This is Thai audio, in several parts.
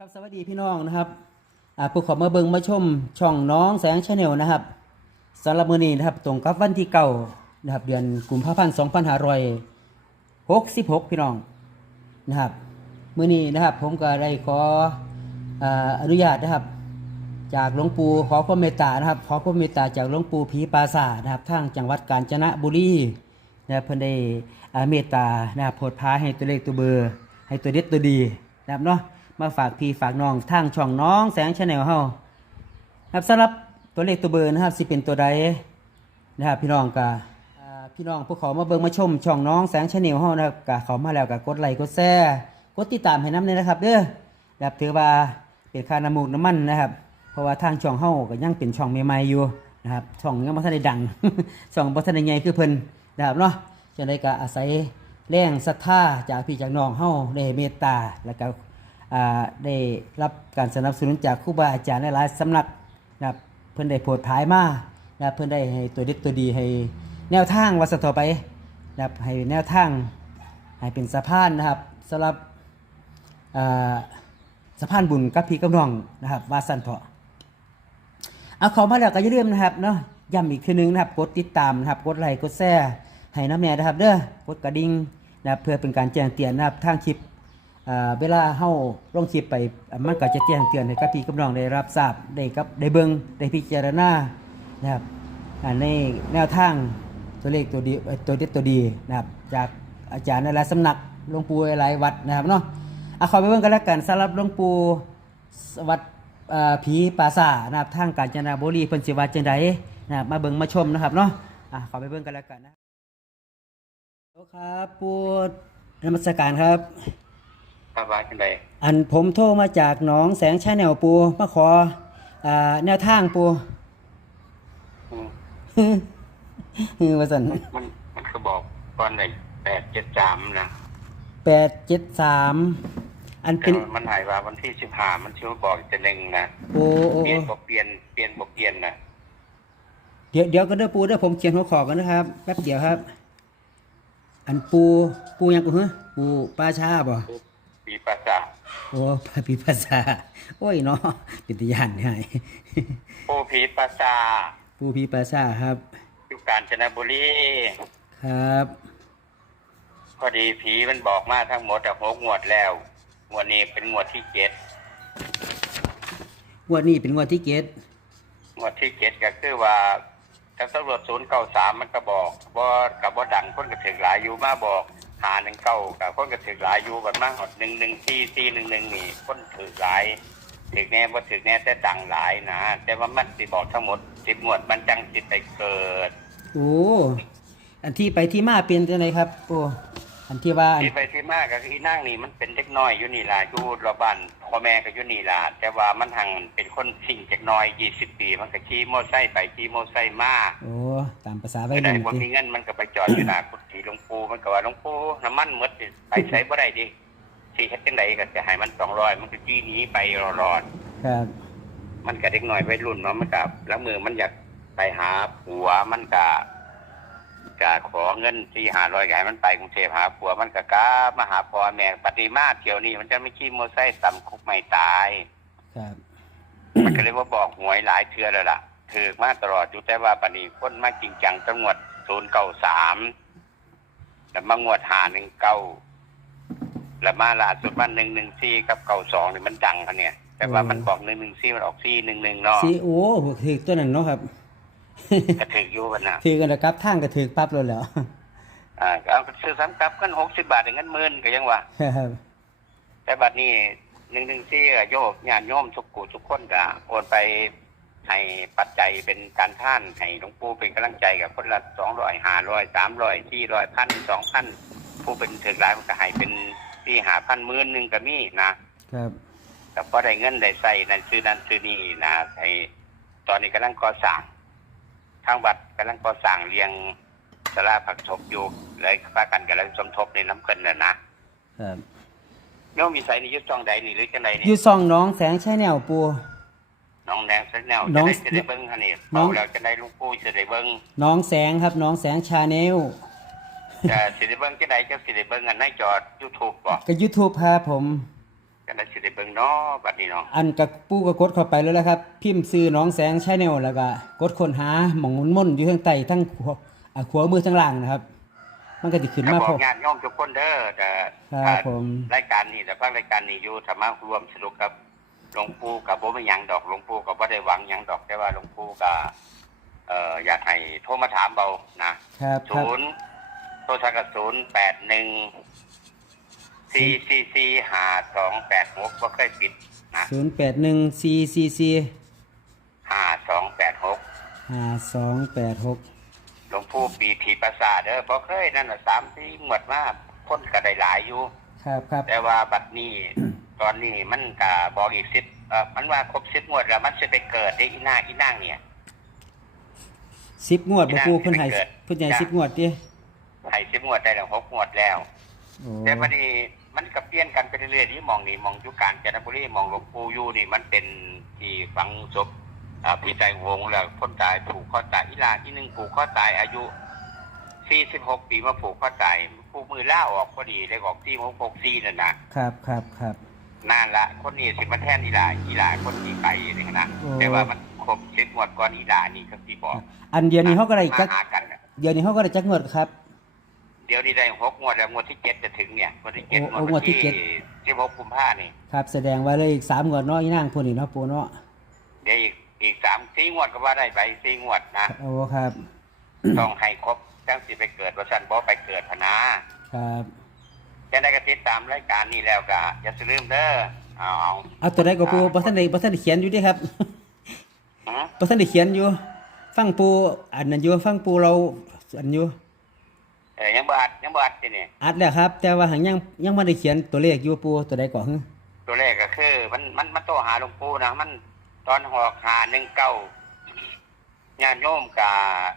ครับสวัสดีพี่น้องนะครับอ่าผู้เขอมาเบิงมาชมช่องน้องแสงชาแนลนะครับสำหรับมื้อนี้นะครับตรงกับวันที่เก่านะครับเดือนกุมภาพันธ์2566พี่น้องนะครับมือนี้นะครับผมก็ได้ขอออนุญาตนะครับ จากหลวงปู่ขอความเมตตานะครับ ขอความเมตตาจากหลวงปู่ผีปราสาทนะครับทางจังหวัดกาญจนบุรีนะครับเพิ่อนได้เมตตานะครับโปรดพาให้ตัวเลขตัวเบอร์ ให้ตัวเด็ดตัวดีนะครับเนาะ มาฝากพี่ฝากน้องทางช่องน้องแสงชาแนลเฮาครับสำหรับตัวเลขตัวเบอร์นะครับสิเป็นตัวใดนะครับพี่น้องก็อ่าพี่น้องผู้เขามาเบิ่งมาชมช่องน้องแสงชาแนลเฮานะครับก็เขามาแล้วก็กดไลค์กดแชร์กดติดตามให้น้ำเลยนะครับเด้อนะครับถือว่าเป็นค่าน้ำมูกน้ำมันนะครับ เพราะว่าทางช่องเฮาก็ยังเป็นช่องใหม่ๆอยู่นะครับช่องยังบ่ทันได้ดังช่องบ่ทันได้ใหญ่คือเพิ่นนะครับเนาะจังได๋ก็อาศัยแรงศรัทธาจากพี่จากน้องเฮาได้เมตตาแล้วก็ ได้รับการสนับสนุนจากครูบาอาจารย์หลายๆสำนักนะครับเพิ่อนได้โพดท้ายมานะเพิ่อนได้ให้ตัวเด็ดตัวดีให้แนวทางว่าสนต่อไปนะครับให้แนวทางให้เป็นสะพานนะครับสำหรับสะพานบุญกับพี่กับน้องนะครับวาสันเถาะเอาขอมาแล้วก็อย่าลืมนะครับเนาะย้ำอีกทีนึงนะครับกดติดตามนะครับกดไลค์กดแชร์ให้น้ำแน่นะครับเด้อกดกระดิ่งนะเพื่อเป็นการแจ้งเตือนนะครับทางคลิป เวลาเฮาลงคลิปไปมันก็จะแจ้งเตือนให้กับพี่กับน้องได้รับทราบได้กับได้เบิ่งได้พิจารณานะครับในแนวทางตัวเลขตัวดีตัวเด็ดตัวดีนะครับจากอาจารย์ในหลายสำนักหลวงปู่หลายวัดนะครับเนาะเอาขอไปเบิ่งกันแล้วกันสำหรับหลวงปู่วัดผีปราสานะครับทางกาญจนบุรีเพิ่นสิว่าจังไดนะครับมาเบิ่งมาชมนะครับเนาะอะขอไปเบิ่งกันแล้วกันนะโอครับปูนมัสการครับ ครับว่าจังไดอันผมโทรมาจากหนองแสงชาแนลปูมาขออ่าแนวทางปูอืมฮือว่าซั่นมันมันก็บอกตอนไหนแปดเจ็ดสามนะ873อันแต่เป็นมันหายว่าวันที่สิบห้ามันชื่อบอกจะเล็งนะโอ้โอ้เปลี่ยโอ้นบอกเปลี่ยนเปลี่ยนบอกเปลี่ยนนะเดี๋ยวเดี๋ยวก็เด้อปูเด้อผมเขียนหัวข้อกันนะครับแป๊บเดียวครับ อันปูปูหยังกูฮะปูปลาชาบ่ปี ปราสาทโอ้พระพิภาษาโอ้ยเนาะปิตยานให้โอ้ผีปราสาทผู้พิภาษาครับอยู่กาญจนบุรีครับ พอดีผีมันบอกมาทั้งหมดอะหกงวดแล้วงวดนี้เป็นงวดที่เจ็ดงวดนี้เป็นงวดที่เกตงวดที่เจ็ดก็คือว่าทางตำรวจศูนย์เก้าสามมันก็บอกว่ากับว่าดังคนกระถึงหลายอยู่มาบอก หาหนึ่งเก้ากับคนกระถือหลายอยู่กันมากหมดหนึ่งหนึ่งสี่สี่หนึ่งหนึ่งนี่คนถือหลายถือแน่ว่าถือแน่แต่ดังหลายนะแต่ว่ามันสิบอกทั้งหมดสิบงวดมันจังสิไปเกิดโอ้อันที่ไปที่มาเป็นจังไดครับโอ้อันที่ว่าอันที่ไปที่มากก็คืออีนั่งนี่มันเป็นเด็กน้อยอยู่นี่ล่ะอยู่รอบบ้านพ่อแม่ก็อยู่นี่ล่ะแต่ว่ามันหังเป็นคนสิ่งจากน้อยยี่สิบปี มันก็ขี่มอไซค์ไปขี่มอไซค์มาโอ้ ตามภาษาวัไม่ยได้รุ่นบ่ติมีเงินมันก็ไปจอดอยู่หน้ากุฏิหลวงปู่มันก็ว่าหลวงปู่น้ำมันหมดสิไปใช้บ่ได้ดิสิเฮ็ดจังไดก็จะให้มัน200มันก็จี้หนีไปรอดครับ ๆมันก็เด็กน้อยวัยรุ่นเนาะมันก็แล้วมือมันอยากไปหาผัวมันก็ ก็ขอเงินที่500ก็ให้มันไปกรุงเทพหาผัวมันก็กลับมาหาพ่อแม่ปฏิมาเที่ยวนี้มันจะไม่ขี่มอเตอร์ไซค์ตำคุกไม่ตาย ครับ มันก็เลยว่าบอกหวยหลายเทื่อแล้วล่ะถือมาตลอดอยู่แต่ว่าปณีคนมาจริงจังจังหวัดศูนย์เก้าสามแล้วมางวดหาหนึ่งเก้าแล้วมาล่าสุดมาหนึ่งหนึ่งสี่กับเก้าสองนี่มันดังกันเนี่ย แต่ว่ามันบอกหนึ่งหนึ่งสี่มันออกสี่หนึ่งหนึ่งเนาะสิโอ้ถือตัวนั้นเนาะครับ ก็ถืออยู่กันนะถือกันแล้วครับทางก็ถือปั๊บเลยแหล้วอ่าก็เอาซื้อซ้ำกับกันหกสิบบาทอย่างนั้นหมื่นก็ยังว่าครับแต่บัดนี้หนึ่งหนึ่งสี่โยกญาติโยมทุกกูทุกคนก็โอนไปให้ปัจจัยเป็นการท่านให้หลวงปู่เป็นกำลังใจกับคนละสองร้อยห้าร้อยสามร้อยสี่ร้อยพันสองพันผู้เป็นถึงหลายมันก็ให้เป็นที่หาพันหมื่นหนึ่งก็มีนะครับแต่พอได้เงินได้ใส่นั่นซื้อนั่นซื้อนี่นะไอ้ตอนนี้กำลังก่อสร้าง ทางวัดกำลังก่อสร้างเรียงสลาผักศพอยู่เลยพากันกันแล้วสมทบในน้ำเกินน่ะนะครับโยมมีใส่ในยุทธจองใดนี่หรือจังใดอนี่ยู่ซ่องน้องแสงชาแนลปู น้องแดงสักแนวน้จะองได้จะได้เบิ้งฮะนี่น้องเบาแล้วจะได้หลุงปู่จะได้เบิ้งน้องแสงครับน้องแสงชาแนลจะสิได้เบิ้งจะได้จะสิได้เบิ้งอันในจอดยูทูบบ่ก็ YouTube ครับผมจะได้สิได้ เบิ้งเนาะบัดนี้เนาะอันกับปูก็กดเข้าไปแล้วแหละครับ พิมพ์ซื้อน้องแสงชาแนลแล้วก็กดค้นหาหม่องมุนม่นอยู่ทางใต้ทั้งขวาอ่าขวามือทั้งล่างนะครับ มันก็จะขึ้นก็มาบอพกอญาติโยมทุกคนเด้อแต่ครับผม รายการนี้แต่พักรายการนี้อยู่สามารถรวมสนุกกับหลวงปู่กับบ่มีหยังดอกหลวงปู่ก็บ่ได้หวังหยังดอกแต่ว่าหลวงปู่ก็เอ่ออยากให้โทรมาถามเบานะครับครับ ศูนย์โทรศัพท์ศูนย์แปดหนึ่ง สี่สี่สี่ห้าสองแปดหกก็เคยปิดนะศูนย์แปดหนึ่งสี่สี่สี่ห้าสองแปดหกห้าสองแปดหกหลวงปู่ปีผีประสาทเด้อบ่เคยนั่นน่ะสามที่หมดมาคนก็ได้หลายอยู่ ครับครับ แต่ว่าบัดนี้ ตอนนี้มันก็บอกอีกสิบเอ่อมันว่าครบสิบงวดแล้วมันจะไปเกิดได้อีนางอีนางเนี่ย สิบงวดบ่ปูที่เพิ่นให้เกิดเพิ่นให้จ้ะสิบงวดดิให้สิบงวดได้แล้วหกงวดแล้ว โอ้แต่พอดี มันก็เปลี่ยนกันไปเรื่อยๆที่มองนี่มองอยุการจันทบุรีมองหลวงปู่อยู่นี่มันเป็นที่ฝังศพอ่าปีใจวงศ์แล้วคนตายผูกข้อตายอีหลาที่หนึ่งผูกข้อตายอายุสี่สิบหกปีมาผูกข้อตายผูกมือล่าออกพอดีเลยออกที่หกหกสี่นั่นนะครับครับครับนานละคนนี้สิมาแทนอีหลาอีหลาคนที่ไปนี่นะโอ้แต่ว่ามันครบสิบงวดก่อนอีหลานี่ก็ที่บอก อันเดียวนี้เขาก็ได้มาจักหากันน่ะเดี๋ยวนี้เขาก็ได้จักงวดครับ เดี๋ยวนี้ได้หกงวดแล้วงวดที่เจ็ดจะถึงเนี่ยงวดที่เจ็ดโอ้โอ้งวดที่เจ็ดสิบหกกุมภานี่ครับ แสดงว่าเลยอีกสามงวดเนาะอีนางพวกนี้เนาะปูเนาะเดี๋ยวอีกอีกสามสี่งวดก็ว่าได้ไปสี่งวดนะโอ้ครับ ต้องให้ครบจังสิไปเกิดว่าสันบอไปเกิดพะนะครับจะได้กระติดตามรายการนี้แล้วก็อย่าลืมเด้อเอาเอาเอาตัวใดก็ปูบ่ทันได้บ่ทันได้เขียนอยู่เดิครับหือบ่ทันได้เขียนอยู่ ฟังปูอันนั้นอยู่ฟังปูเราอันอยู่ เออยังบอัดยังบอัดที่นี่อัดแล้วครับ แต่ว่าหังยังยังบ่ได้เขียนตัวเลขอยู่ปูตัวใดก่อนตัวแรกก็คือ มันมันมันโตหาหลวงปู่นะมันตอนหอกหาหนึ่งเก้าญาติโยมกับ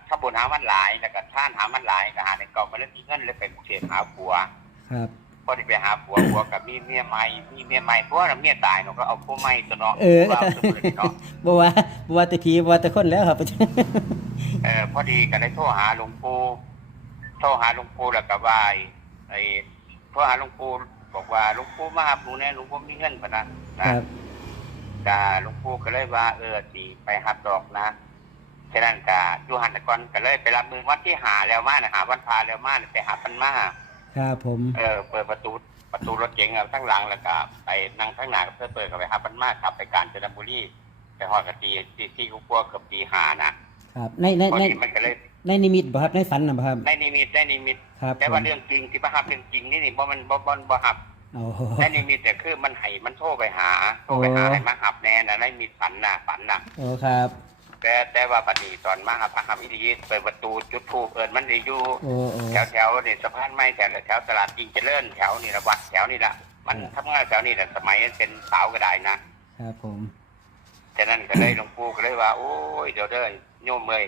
ถ้าบุญหามันหลายแล้วก็ท่านหามันหลายก็หาหนึ่งเก้ามาแล้วมีเงินเลยไปกรุงเทพหาผัว ครับพอที่ไปหาผัวผัวกับมีเมียใหม่มีเมียใหม่ตัวน่ะเมียตายเนาะก็เอาผัวใหม่ตัวเนาะเออว่าสมมุติเนาะบ่ว่าบ่ว่าแต่ผีบ่ว่าแต่คนแล้วครับเออพอดีก็ได้โทรหาหลวงปู่ โทรหาหลวงปู่แล้วก็ว่าไอ้ไอ้โทรหาหลวงปู่บอกว่าหลวงปู่มาหาหนูแน่หลวงปู่มีเงินปะนะคนะรับ กาหลวงปู่ก็เลยว่า เออสิไปหับดอกนะฉะนั้นกาอยู่หันตะกอนก็เลยไปรับมือวันที่หาแล้วมานะหาวันพาแล้วมาน่ะไปหาพันมาครับผม เออเปิดประตูประตูรถเก๋งเอาทั้งหลังแล้วก็ไปนั่งทั้งหน้าก็เพื่อเปิดเข้าไปหาพันมากขับไปกาญจนบุรีไปหอดกะตีตีที่กูกลัวเกือบตีหานะครับ ในในพอในดีมันก็เลย ในนิมิตบ่ครับในฝันน่ะบ่ครับได้นิมิตได้นิมิต ครับแต่ว่าเรื่องจริงที่ประหับเรื่องจริงนี่นี่บ่มันบ่บ่บ่หับโอ้โหได้นิมิตแต่คือมันให้มันโทรไปหาโทรไปหาโอ้ให้มาหับแน่นะได้มีฝันน่ะฝันน่ะโอ้ครับแต่แต่ว่าปฏิตอนมาหับพระหับอิทธิเปิดประตูจุดทูปเอิญมันได้อยู่โอ้โอ้แถวแถวนี่สะพานไม้แถวแถวตลาดจริงเจริญแถวนี่ละวัดแถวนี่ละมันครับทำงานแถวนี่แหละสมัยเป็นสาวก็ได้นะครับผมฉะนั้นก็เลยหลวงปู่ก็เลยว่า โอ้ยเดี๋ยวเด้อโยมเมย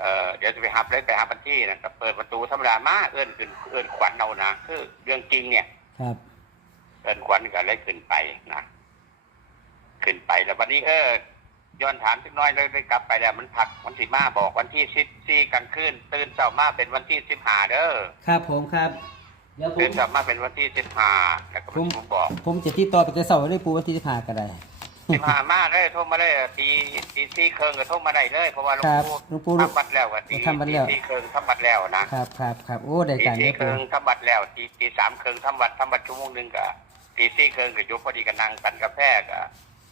เอ่อเดี๋ยวจะไปหับเลยไปหับบันที่นะก็เปิดประตูธรรมดามาเอิ้นขึ้นเอิ้นขวัญเอานะคือเรื่องจริงเนี่ย ครับ เอิ้นขวัญก็เลยขึ้นไปนะขึ้นไปแล้ววันนี้เออย้อนถามสักหน้อยเลยเลยกลับไปแล้วมันพักวันที่มาบอกวันที่สิบสี่กลางคืนตื่นเช้ามาเป็นวันที่สิบห้าเด้อครับผมครับเดี๋ยวผตื่มนเช้ามาเป็นวันที่สิบห้าแล้วก็ผมผมบอก ผมจะติดต่อไปจะเสาร์ได้ปูวันที่15ก็ได้ สิบห้ามาเลยโทรมาเลยตีตีสี่เครื่องก็โทรมาได้เลยเพราะว่าหลวคงรับปู่หลวงปู่ทำบัตรแล้วก็ตีทำบัตรแล้ว ตีสี่เครื่องทำบัตรแล้วนะครับครับครับโอ้ได้ตีการสี่ได้เคปูรื่องทำบัตรแล้วตีตีสามเครื่องทำบัตรทำบัตรชั่วโมงหนึ่งก็ตีสี่เครื่องก็อยุบพอดีก็นั่งกันกาแฟก็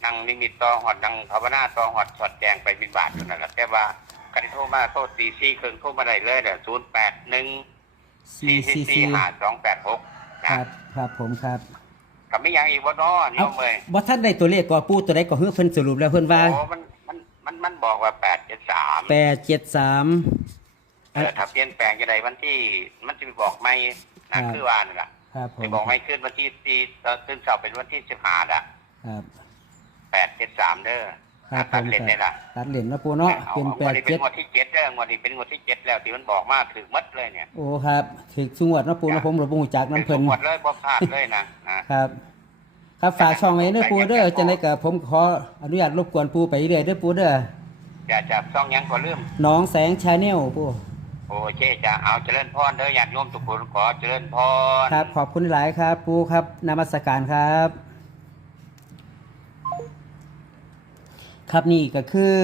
นั่งนิมิตต่อหอดนั่งภาวนาต่อหอดสอดแจงไปบินบาทอยู่นั่นแหละแต่ว่าการที่โทรมาโทษตีสี่เครื่องโทรมาได้เลยเดี๋ยวศูนย์แปดหนึ่งสี่สี่สี่ห้าสองแปดหกคนะ รับครับผมครับ กับไม่ยังอีกว่าน้อนี่เอาเมยบ่ทันได้ตัวเลขก็ปูตัวใดก็เฮือเพิ่นสรุปแล้วเพิ่นว่าโอ้มันมันมันมันบอกว่าแปดเจ็ดสาม873เออถ้าเปลี่ยนแปลงจะได้วันที่ มันจะไปบอกไม่ครันะบคือว่านี่แหละครับผไปมบอกไม่ขึ้นวันที่ที่ตอนขึ้นเสาร์เป็นวันที่สิบห้าละครับแปดเจ็ดสามเด้อ ครับผตัดมเล่นคได้รับละตัดเหรียญนะปูเนาะเอาเป็นเอาแปวันดนี้เป็เจ็นดงวดที่เจ็ดเด้องวดนี้เป็นงวดที่เจ็ดแล้วที่มันบอกมาถึงมัดเลยเนี่ยโอ้ครับถึกสงวดเนาะปูเนาะผมบ่ฮู้จักเป็นน้ำเพิ่นงวดเลยบ่พลาดเลยนะนะครับ ครับฝากช่องไว้เด้อปูเด้อจังไดก็ผมขออนุญาตรบกวนปูไปเรื่อยเด้อปูเด้ออย่าจับซ่องหยังก็ลืม น้องแสงชาแนลปูโอ้เจ๊จะเอาเจริญพรเด้อญาติโยมทุกคนขอเจริญพร ครับ ขอบคุณหลายครับ ปูครับนมัสการครับ ครับนี่ก็คือ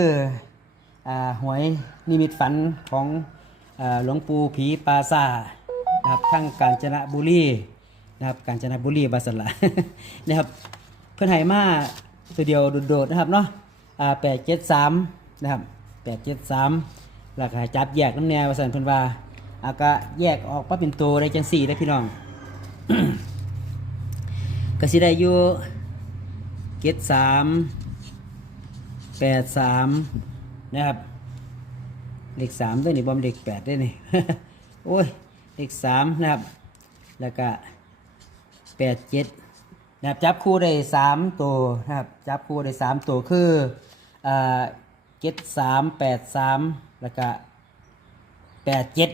อหวยนิมิตฝันของอหลวงปู่ผีปาซานะครับทั้งกาญจนบุรีนะครับกาญจนบุรีบาสละนะครับเพื่อนไหมาตัวเดียวโดดๆนะครับเนาะแปดเจ็ดสามนะครับแปดเจ็ดสามหลักหาจับแยกน้ำแนวสันเพิ่นว่าอากะแยกออกมาเป็นตัวได้จังสี่ได้พี่น้องก็สิได้อยู่เจ็ดสาม แปดสามนะครับเลขสามด้วยนี่บอมเลขแปดด้วยนี่ โอ้ยเลขสามนะครับ แล้วก็แปดเจ็ดนะครับจับคู่ได้สามตัวนะครับจับคู่ได้สามตัวคืออ่าเจ็ดสามแปดสามแล้วก็แปดเจ็ด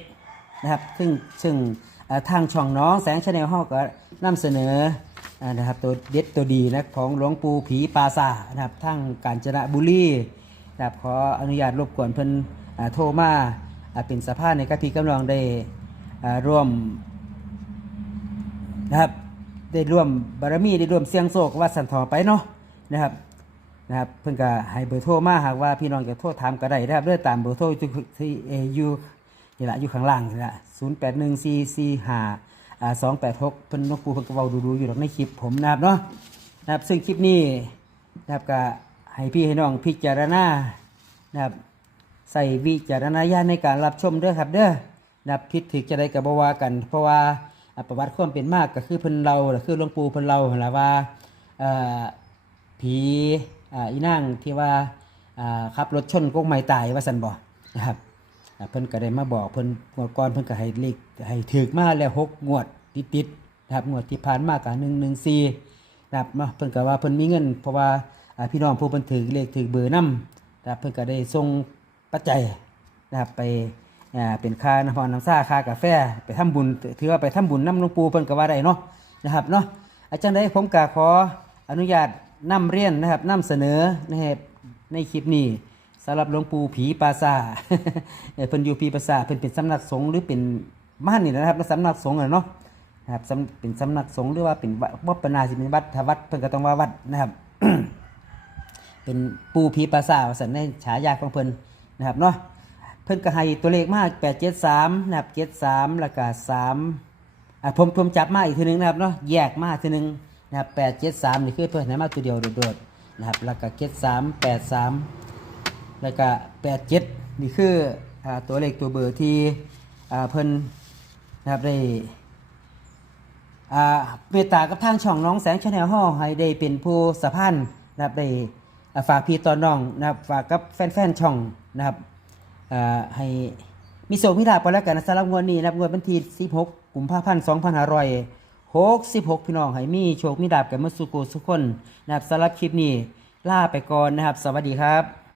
นะครับซึ่งซึ่งทางช่องน้องแสงชาแนลห้อกก็นำเสนอ นะครับตัวเด็ดตัวดีนะของหลวงปู่ผีปาสานะครับทั้งกาญจนบุรีนะครับขออนุญาตรบกวนเพิ่นอ่าโทรมาอ่าเป็นสภาพในกะพี่กำลังได้อ่าร่วมนะครับได้ร่วมบารมีได้ร่วมเสียงโศกว่าสันทอไปเนาะนะครับนะครับเพิ่นก็ให้เบอร์โทรมาหากว่าพี่น้องจะโทรถามก็ได้นะครับด้วยตามเบอร์โทรที่ที่เอยูนี่ละอยู่ข้างล่างนี่ละศูนย์แปดหนึ่งสี่สี่ห้า อ่าสองแปดหกเพิ่นนกปูเพิ่นก็เว้าดูๆอยู่หรอกในคลิปผมนะครับเนาะนะครับซึ่งคลิปนี้นะครับก็ให้พี่ให้น้องพิจารณานะครับใส่วิจารณญาณในการรับชมเด้อครับเด้อนะครับพิษถึกจะได้กับบวากัน เพราะว่าอะประวัติความเป็นมากก็คือเพิ่นเราล่ะคือหลวงปู่เพิ่นเราหั่นล่ะว่าเอ่อผีอ่าอีนางที่ว่าอ่าขับรถชนกงไม้ตายว่าซั่นบ่นะครับ เพิ่นก็ได้มาบอกเพิ่นงวดก่อนเพิ่นก็ให้เลขให้ถึกมาแล้วหกงวดติดๆนะครับงวดที่ผ่านมาก็114นะครับเพิ่นก็ว่าเพิ่นมีเงิน เพราะว่าพี่น้องผู้เพิ่นถือเลขถือเบอร์นำนะครับเพิ่นก็ได้ส่งปัจจัยนะครับไปเป็นค่าน้ำพรน้ำซ่าค่ากาแฟไปทำบุญถือว่าไปทำบุญน้ำหลวงปู่เพิ่นก็ว่าได้เนาะนะครับเนาะอาจารย์ได้ผมก็ขออนุญาตนำเรียนนะครับนำเสนอนะครับในคลิปนี้ำหรับหลวงปู่ผีปราสาเพิ่นอยู่ผีปราสาเพิ่นเป็นสำนักสงฆ์หรือเป็นบ้านนี่นะครับสำนักสงฆ์อเนาะครับเป็นสำนักสงฆ์หรือว่าเป็นวัดปนาสิเป็นวัดถ้าวัดเพิ่นก็ต้องว่าวัดนะครับ เป็นปูผีปราสาสันในฉายาของเพิ่นนะครับเนาะเพิ่นก็ให้ตัวเลขมา873นะครับ73แล้วก็3อะผมผมจับมาอีกทีหนึงนะครับเนาะแยกมาทีหนึงนะครับ873นี่คือเพิ่นให้มาตัวเดียวโดดๆนะครับแล้วก็73 83แล้วก็87นี่คืออตัวเลขตัวเบอร์ที่เพิ่นนะครับได้เมตตากับทางช่องน้องแสงชาแนลห้อให้ได้เป็นผู้สะพานนะครับได้ฝากพี่ตอนน้องนะครับฝากกับแฟนๆช่องนะครับให้มีโศกมีลาไปแล้วกันนะสำหรับงวดนี้นะครับงวดวันที่16กุมภาพันธ์2566 พี่น้องให้มีโชคมีลาภกันเมื่อสุโกสุกคนนะครับสำหรับคลิปนี้ลาไปก่อนนะครับ สวัสดีครับ